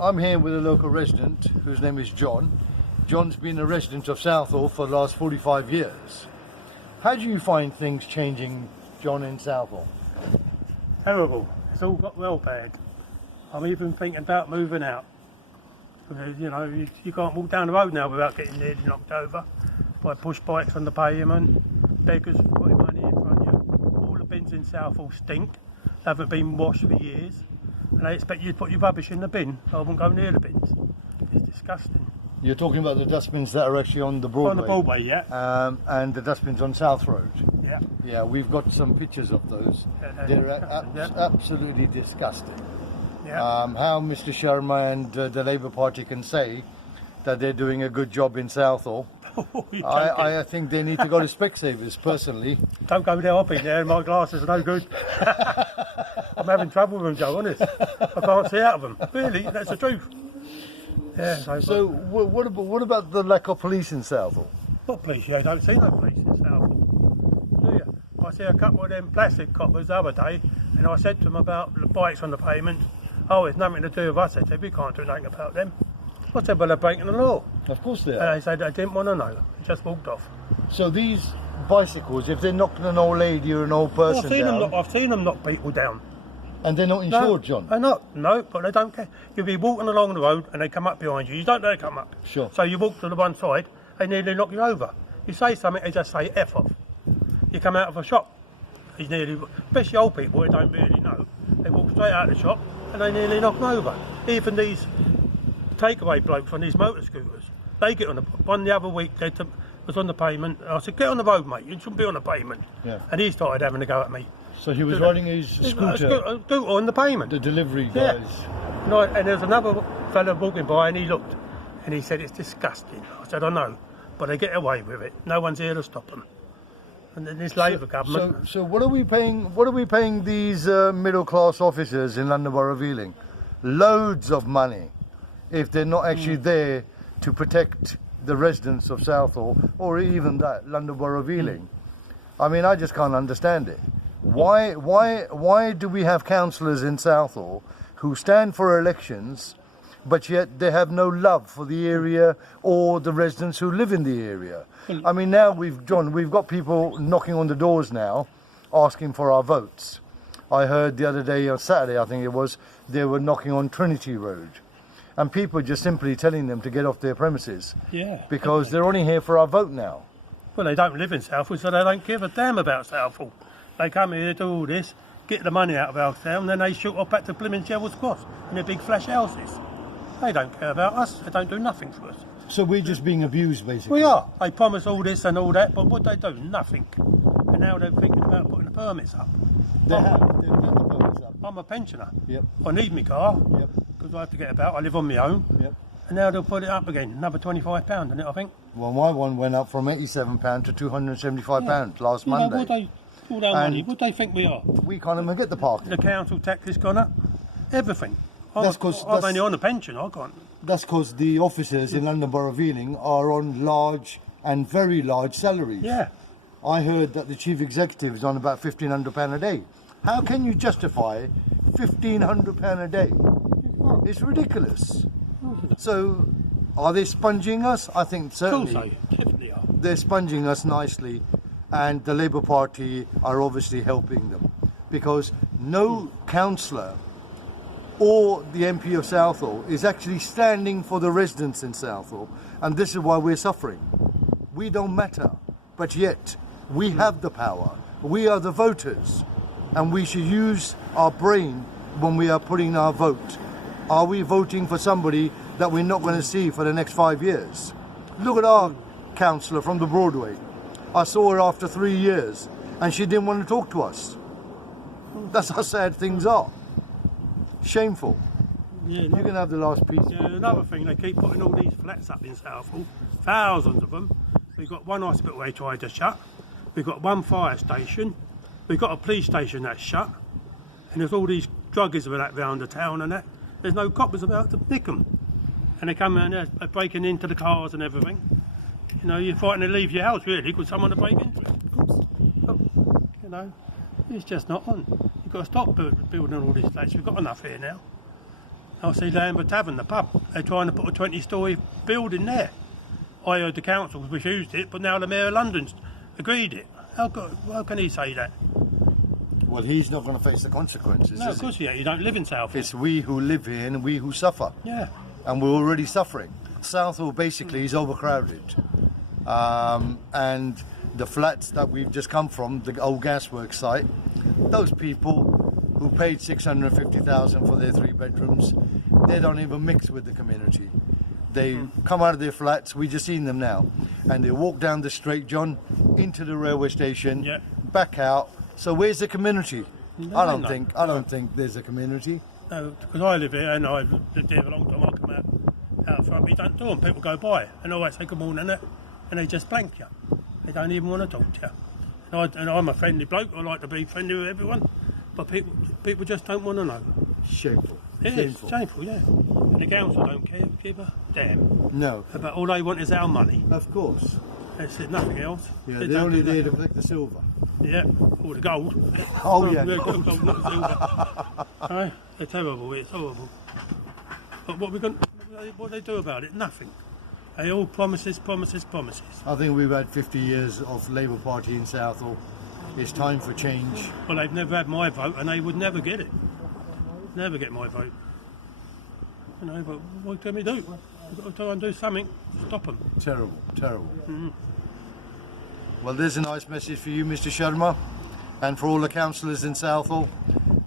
I'm here with a local resident whose name is John. John's been a resident of Southall for the last 45 years. How do you find things changing, John, in Southall? Terrible. It's all got well bad. I'm even thinking about moving out. You know, you can't walk down the road now without getting nearly knocked over by push bikes on the pavement, beggars putting money in front of you. All the bins in Southall stink. They haven't been washed for years. And they expect you to put your rubbish in the bin. I won't go near the bins. It's disgusting. You're talking about the dustbins that are actually on the Broadway? On the Broadway, yeah. And the dustbins on South Road? Yeah. Yeah, we've got some pictures of those. Yeah, they're absolutely disgusting. Yeah. How Mr Sharma and the Labour Party can say that they're doing a good job in Southall, I think they need to go to Specsavers, personally. Don't go there, I've been there, my glasses are no good. I'm having trouble with them, Joe, honest. I can't see out of them. Really, that's the truth. Yeah. So what about the lack of police in Southall? What police? You don't see no police in Southall, do you? I see a couple of them plastic coppers the other day, and I said to them about the bikes on the pavement. Oh, it's nothing to do with us. They said, we can't do nothing about them. I said, well, they're breaking the law. Of course they are. They said they didn't want to know. They just walked off. So these bicycles, if they're knocking an old lady or an old person down... I've seen them knock people down. And they're not insured, John? They're not. No, but they don't care. You'll be walking along the road and they come up behind you. You don't know they come up. Sure. So you walk to the one side, they nearly knock you over. You say something, they just say F off. You come out of a shop, he's nearly... Especially old people who don't really know. They walk straight out of the shop and they nearly knock them over. Even these takeaway blokes on these motor scooters, they get on the... One the other week, was on the pavement. I said, get on the road, mate. You shouldn't be on the pavement. Yeah. And he started having a go at me. So he was riding his scooter? A scooter on the pavement. The delivery guys? Yeah. No, and there's another fella walking by and he looked and he said, it's disgusting. I said, I know, but they get away with it. No one's here to stop them. And then this Labour government... So what are we paying these middle class officers in London Borough of Ealing? Loads of money if they're not actually there to protect the residents of Southall or even that London Borough of Ealing. I mean, I just can't understand it. Why do we have councillors in Southall who stand for elections, but yet they have no love for the area or the residents who live in the area? I mean, now we've got people knocking on the doors now, asking for our votes. I heard the other day, on Saturday I think it was, they were knocking on Trinity Road. And people just simply telling them to get off their premises. Yeah. Because they're only here for our vote now. Well, they don't live in Southall, so they don't give a damn about Southall. They come here, do all this, get the money out of our town, then they shoot off back to Blimmin' Cheryl Squad in their big flash houses. They don't care about us. They don't do nothing for us. So we're just being abused, basically? We are. They promise all this and all that, but what they do? Nothing. And now they're thinking about putting the permits up. They have the permits up. I'm a pensioner. Yep. I need my car. Yep. Because I have to get about. I live on my own. Yep. And now they'll put it up again. Another £25, isn't it, I think? Well, my one went up from £87 to £275 last Monday. All our money. What do they think we are? We can't even get the parking. The council tax has gone up. Everything. I'm only on a pension. I can't. That's because the officers in London Borough of Ealing are on large and very large salaries. Yeah. I heard that the chief executive is on about £1,500 a day. How can you justify £1,500 a day? It's ridiculous. So, are they sponging us? I think certainly. Of course they definitely are. They're sponging us nicely, and the Labour Party are obviously helping them, because no councillor or the MP of Southall is actually standing for the residents in Southall, and this is why we're suffering. We don't matter, but yet we have the power. We are the voters, and we should use our brain when we are putting our vote. Are we voting for somebody that we're not going to see for the next 5 years? Look at our councillor from the Broadway. I saw her after 3 years and she didn't want to talk to us. That's how sad things are. Shameful. Yeah, you can have the last piece. Yeah, another thing, they keep putting all these flats up in Southall, thousands of them. We've got one hospital they tried to shut. We've got one fire station. We've got a police station that's shut. And there's all these druggies around the town and that. There's no coppers about to nick them. And they come around there, they're breaking into the cars and everything. You know, you're fighting to leave your house really because someone to break into it. Oh, you know, it's just not on. You've got to stop building all these flats. We've got enough here now. I see Labour Tavern, the pub. They're trying to put a 20-storey building there. I heard the council's refused it, but now the Mayor of London's agreed it. How can he say that? Well, he's not going to face the consequences, No, is of course he? you don't live in Southall. It's we who live here and we who suffer. Yeah. And we're already suffering. Southall basically is overcrowded. And the flats that we've just come from, the old gasworks site, those people who paid $650,000 for their 3 bedrooms, they don't even mix with the community. They come out of their flats, we just seen them now, and they walk down the straight, John, into the railway station, Yeah. back out. So where's the community? No, I don't think there's a community. No, because I live here and I've lived here for a long time. I come out front my front door and people go by and I always say good morning and they just blank you. They don't even want to talk to you. And I'm a friendly bloke. I like to be friendly with everyone, but people just don't want to know. Shameful. It is shameful, yeah. And the council don't give a damn. No. But all they want is our money. Of course. That's it, nothing else. Yeah, They they're don't only do there to nothing. collect the silver. Yeah, or the gold. Oh, yeah. Gold, not silver. Aye, they're terrible. It's horrible. But what they do about it? Nothing. They all promises. I think we've had 50 years of Labour Party in Southall. It's time for change. Well, they've never had my vote, and they would never get it. Never get my vote. You know, but what can we do? We've got to try and do something to stop them. Terrible. Well, there's a nice message for you, Mr. Sharma, and for all the councillors in Southall.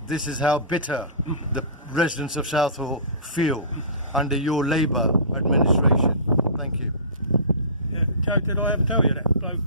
This is how bitter the residents of Southall feel under your Labour administration. Thank you. Yeah, Joe, did I ever tell you that bloke?